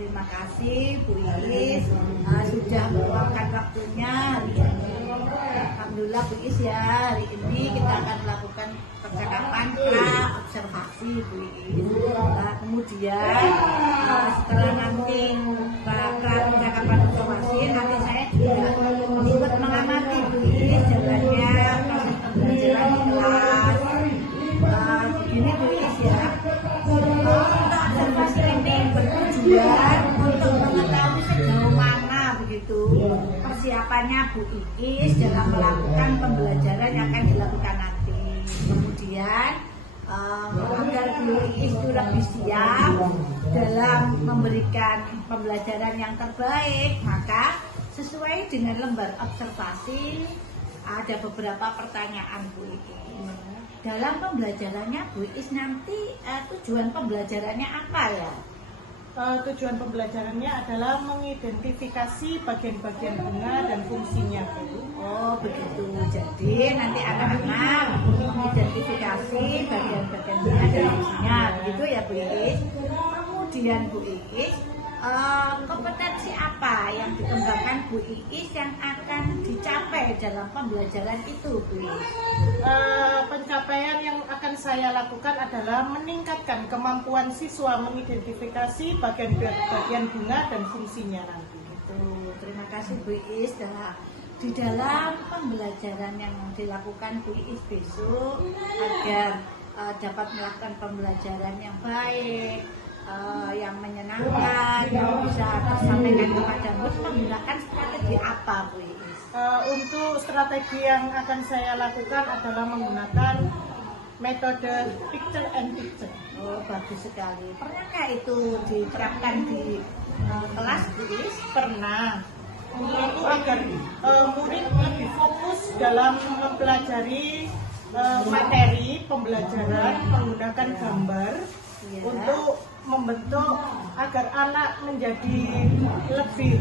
Terima kasih Bu Iis sudah meluangkan waktunya hari ini. Alhamdulillah Bu Iis ya, hari ini kita akan melakukan percakapan pra-observasi Bu Iis. Nah, kemudian setelah nanti pra-percakapan observasi, nanti saya juga ikut mengamati Bu Iis jalannya proses pembelajaran di kelas. Begini Bu Iis ya, observasi ini bertujuan untuk mengetahui sejauh mana begitu persiapannya Bu Iis dalam melakukan pembelajaran yang akan dilakukan nanti. Kemudian agar Bu Iis itu lebih siap dalam memberikan pembelajaran yang terbaik, maka sesuai dengan lembar observasi ada beberapa pertanyaan Bu Iis. Dalam pembelajarannya Bu Iis nanti tujuan pembelajarannya apa ya? Tujuan pembelajarannya adalah mengidentifikasi bagian-bagian bunga dan fungsinya. Oh begitu, jadi nanti anak-anak mengidentifikasi bagian-bagian bunga dan fungsinya, begitu ya Bu Iis. Kemudian Bu Iis, kompetensi apa yang dikembangkan Bu Iis yang akan dicapai dalam pembelajaran itu Bu Iis? Pencapaian yang akan saya lakukan adalah meningkatkan kemampuan siswa mengidentifikasi bagian-bagian bunga dan fungsinya nanti. Terima kasih Bu Iis. Di dalam pembelajaran yang dilakukan Bu Iis besok agar dapat melakukan pembelajaran yang baik, yang menyenangkan, yang bisa tersampaikan kepada murid, menggunakan strategi apa Bu Iis? Untuk strategi yang akan saya lakukan adalah menggunakan metode picture and picture. Oh bagus sekali. Pernahkah itu diterapkan di kelas Bu Iis? Pernah. Itu agar murid lebih fokus dalam mempelajari materi pembelajaran menggunakan gambar untuk membentuk agar anak menjadi lebih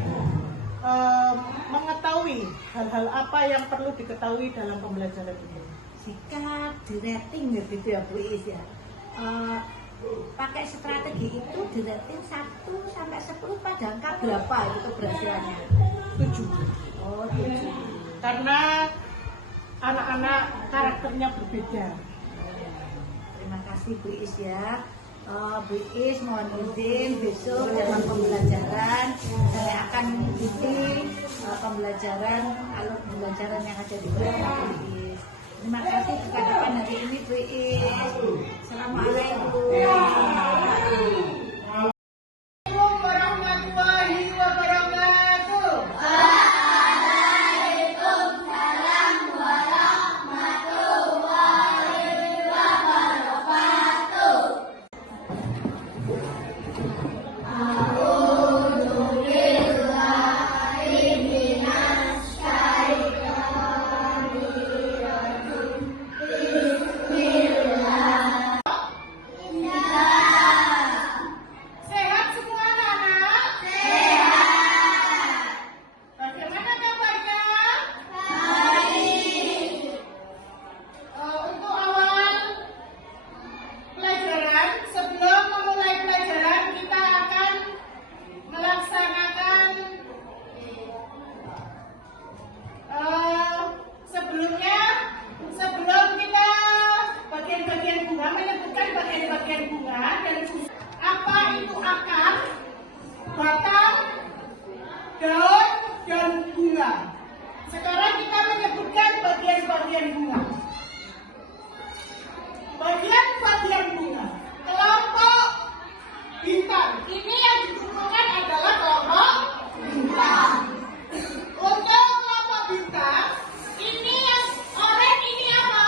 mengetahui hal-hal apa yang perlu diketahui dalam pembelajaran itu. Jika di rating gitu ya Bu Iis ya, pakai strategi itu di rating 1 sampai 10 pada angka berapa itu keberhasilannya? 7. Oh 7. Karena anak-anak karakternya berbeda. Terima kasih Bu Iis ya. Bu Iis mohon izin besok dalam pembelajaran saya akan mengikuti pembelajaran alur pembelajaran yang ada di kelas Bu Iis. Terima kasih percakapan hari ini Bu Iis. Assalamualaikum. batang, daun, dan bunga. Sekarang kita menyebutkan bagian-bagian bunga. Bagian-bagian bunga. Kelompok bintang. Ini yang dikumpulkan adalah kelompok bintang. Untuk kelompok bintang, ini yang oranye ini apa?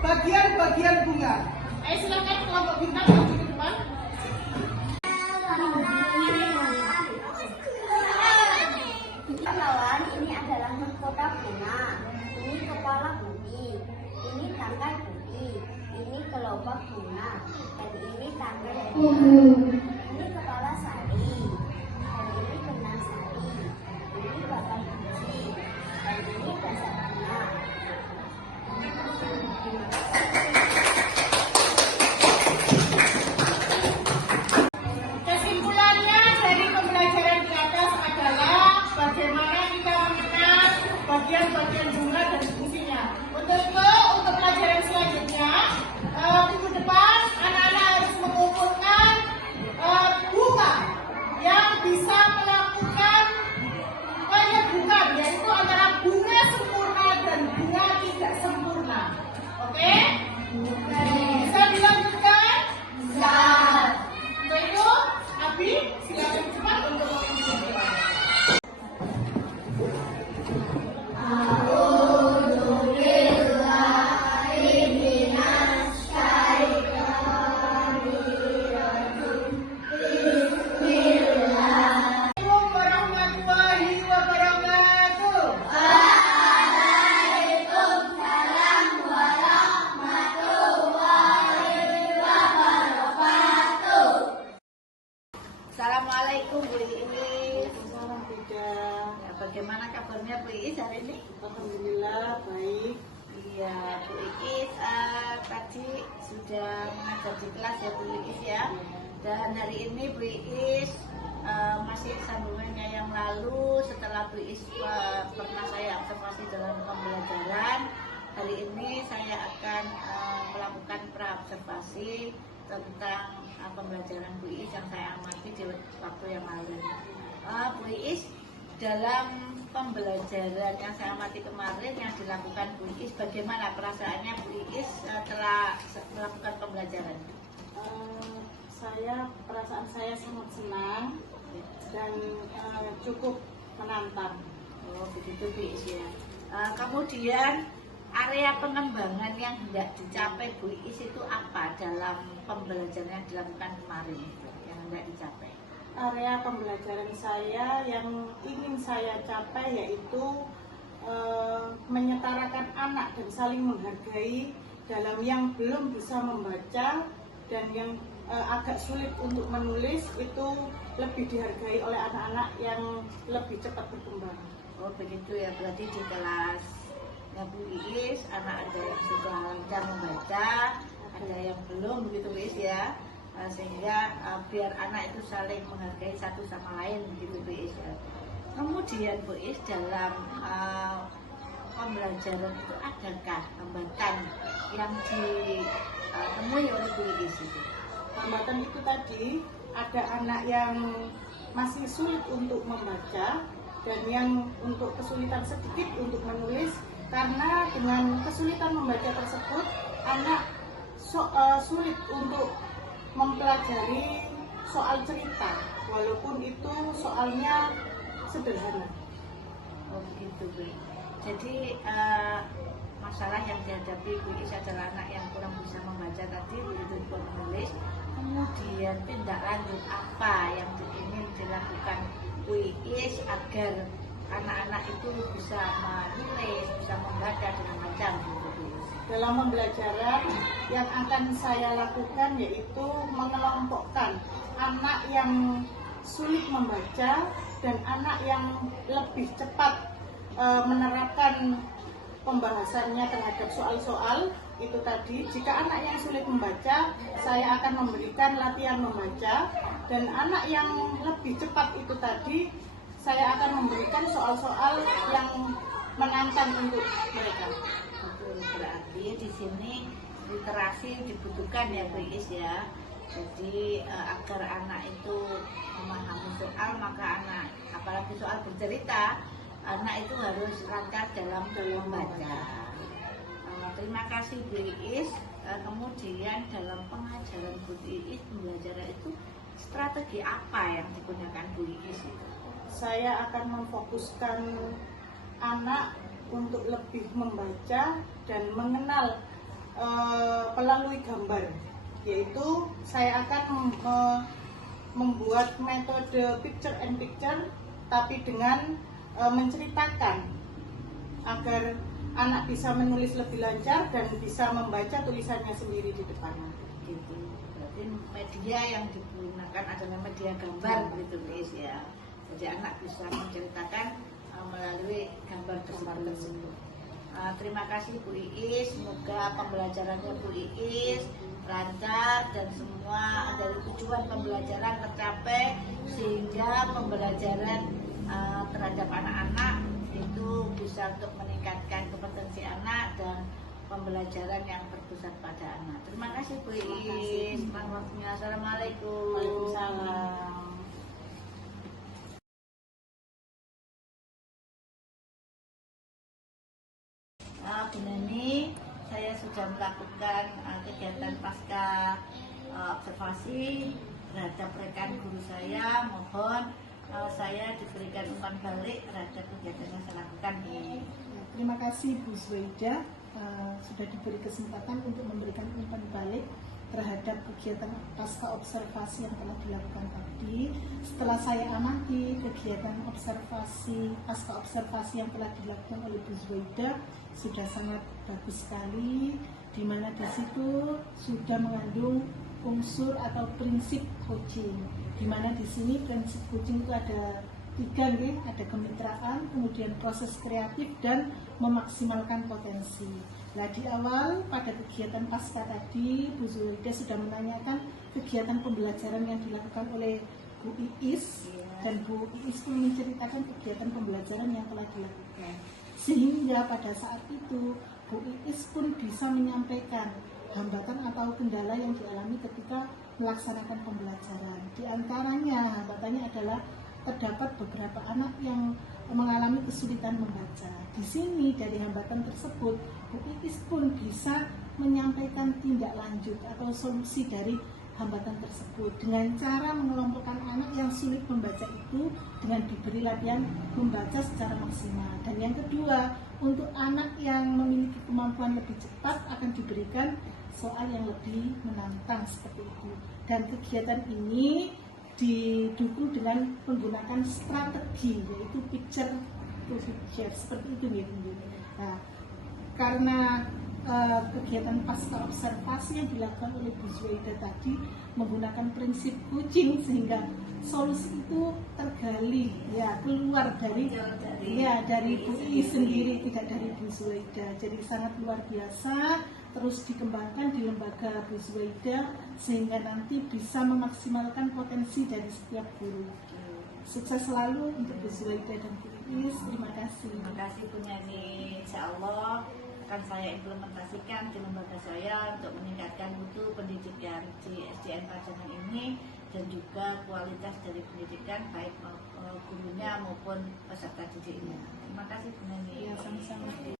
Bagian-bagian bunga. Ayo silakan kelompok bintang maju ke depan. Kawan, ini adalah mahkota bunga. buah bunga. Dan ini tangga dari ini kepala sari. Dan ini benang sari. Ini batang biji. Dan ini dasar bunga. Kesimpulannya dari pembelajaran di atas adalah bagaimana kita mengenal bagian-bagian bunga dan fungsinya. Untuk pelajaran selanjutnya, minggu depan anak-anak harus mengumpulkan bunga yang bisa melakukan penyebutan, yaitu antara bunga sempurna dan bunga tidak sempurna. Oke? Bisa dilanjutkan? Bisa. Untuk itu, Abi, silakan cepat untuk mengumpulkan. Assalamualaikum warahmatullahi wabarakatuh. Assalamualaikum Bu Iis. Salam tidak. Ya, bagaimana kabarnya Bu Iis hari ini? Alhamdulillah baik. Iya Bu Iis, tadi sudah mengajar di kelas ya Bu Iis ya. Dan hari ini Bu Iis masih sambungannya yang lalu setelah Bu Iis pernah saya observasi dalam pembelajaran. Hari ini saya akan melakukan pra-observasi tentang pembelajaran Bu Iis yang saya amati di waktu yang lalu. Bu Iis, dalam pembelajaran yang saya amati kemarin yang dilakukan Bu Iis, bagaimana perasaannya Bu Iis setelah melakukan pembelajaran? Perasaan saya sangat senang dan cukup menantang. Oh begitu Bu Iis ya. Kemudian area pengembangan yang hendak dicapai Bu Iis itu apa dalam pembelajaran yang dilakukan kemarin itu yang hendak dicapai? Area pembelajaran saya yang ingin saya capai yaitu menyetarakan anak dan saling menghargai dalam yang belum bisa membaca dan yang agak sulit untuk menulis itu lebih dihargai oleh anak-anak yang lebih cepat berkembang. Oh begitu ya, berarti di kelas ya Bu Iis anak ada yang sudah lancar membaca, ada yang belum begitu Bu Iis ya. Sehingga biar anak itu saling menghargai satu sama lain begitu Bu Iis ya. Kemudian Bu Iis dalam pembelajaran itu adakah hambatan yang ditemui oleh Bu Iis itu? Hambatan itu tadi ada anak yang masih sulit untuk membaca dan yang untuk kesulitan sedikit untuk menulis, karena dengan kesulitan membaca tersebut anak sulit untuk mempelajari soal cerita walaupun itu soalnya sederhana. Oh begitu Bu. Jadi masalah yang dihadapi Bu Iis adalah anak yang kurang bisa membaca tadi begitu pun menulis. Kemudian tindak lanjut apa yang ingin dilakukan Bu Iis agar anak-anak itu bisa menulis, bisa membaca dengan lancar gitu Bu Iis? Dalam pembelajaran yang akan saya lakukan yaitu mengelompokkan anak yang sulit membaca dan anak yang lebih cepat menerapkan pembahasannya terhadap soal-soal itu tadi. Jika anak yang sulit membaca, saya akan memberikan latihan membaca, dan anak yang lebih cepat itu tadi saya akan memberikan soal-soal yang menantang untuk mereka. Berarti di sini literasi dibutuhkan ya Bu Iis ya. Jadi agar anak itu memahami soal, maka anak apalagi soal bercerita, anak itu harus lancar dalam membaca. Terima kasih Bu Iis. Kemudian dalam pengajaran Bu Iis pembelajaran itu strategi apa yang digunakan Bu Iis itu? Saya akan memfokuskan anak untuk lebih membaca dan mengenal melalui gambar, yaitu saya akan membuat metode picture and picture tapi dengan menceritakan agar anak bisa menulis lebih lancar dan bisa membaca tulisannya sendiri di depan. begitu. Berarti media yang digunakan adalah media gambar begitu guys ya. Jadi anak bisa menceritakan melalui gambar tersebut. Terima kasih Bu Iis, semoga pembelajarannya Bu Iis lancar dan semua dari tujuan pembelajaran tercapai sehingga pembelajaran terhadap anak-anak itu bisa untuk meningkatkan kompetensi anak dan pembelajaran yang berpusat pada anak. Terima kasih Bu Iis. Assalamualaikum. Waalaikumsalam. Bu Neni, saya sudah melakukan kegiatan pasca observasi terhadap rekan guru saya. Mohon saya diberikan umpan balik terhadap kegiatan yang saya lakukan. Terima kasih Bu Zuwaida sudah diberi kesempatan untuk memberikan umpan balik terhadap kegiatan pasca observasi yang telah dilakukan tadi. Setelah saya amati kegiatan observasi pasca observasi yang telah dilakukan oleh Bu Zuwaida sudah sangat bagus sekali, di mana di situ sudah mengandung unsur atau prinsip coaching, di mana di sini prinsip coaching itu ada 3 nih, ada kemitraan, kemudian proses kreatif dan memaksimalkan potensi. Nah, di awal pada kegiatan pasca tadi Bu Zuwaida sudah menanyakan kegiatan pembelajaran yang dilakukan oleh Bu Iis, dan Bu Iis pun menceritakan kegiatan pembelajaran yang telah dilakukan, sehingga pada saat itu Bu Iis pun bisa menyampaikan hambatan atau kendala yang dialami ketika melaksanakan pembelajaran. Di antaranya hambatannya adalah terdapat beberapa anak yang mengalami kesulitan membaca. Di sini dari hambatan tersebut Bu Iis pun bisa menyampaikan tindak lanjut atau solusi dari hambatan tersebut dengan cara mengelompokkan anak yang sulit membaca itu dengan diberi latihan membaca secara maksimal. Dan yang kedua, untuk anak yang memiliki kemampuan lebih cepat akan diberikan soal yang lebih menantang seperti itu. Dan kegiatan ini didukung dengan menggunakan strategi, yaitu picture to picture seperti itu nih. Nah, karena kegiatan pasca observasi yang dilakukan oleh Bu Zuwaida tadi menggunakan prinsip coaching, sehingga solusi itu tergali ya keluar dari Bu Iis sendiri, tidak dari Bu Zuwaida. Jadi sangat luar biasa, terus dikembangkan di lembaga Bu Zuwaida sehingga nanti bisa memaksimalkan potensi dari setiap guru. Sukses selalu untuk Bu Zuwaida dan Bu Iis. Terima kasih. Terima kasih Bu Neni. Insya Allah akan saya implementasikan di lembaga saya untuk meningkatkan mutu pendidikan di SDN Pajangan ini dan juga kualitas dari pendidikan baik gurunya maupun peserta didiknya. Terima kasih Bu Neni. Ya, sama-sama.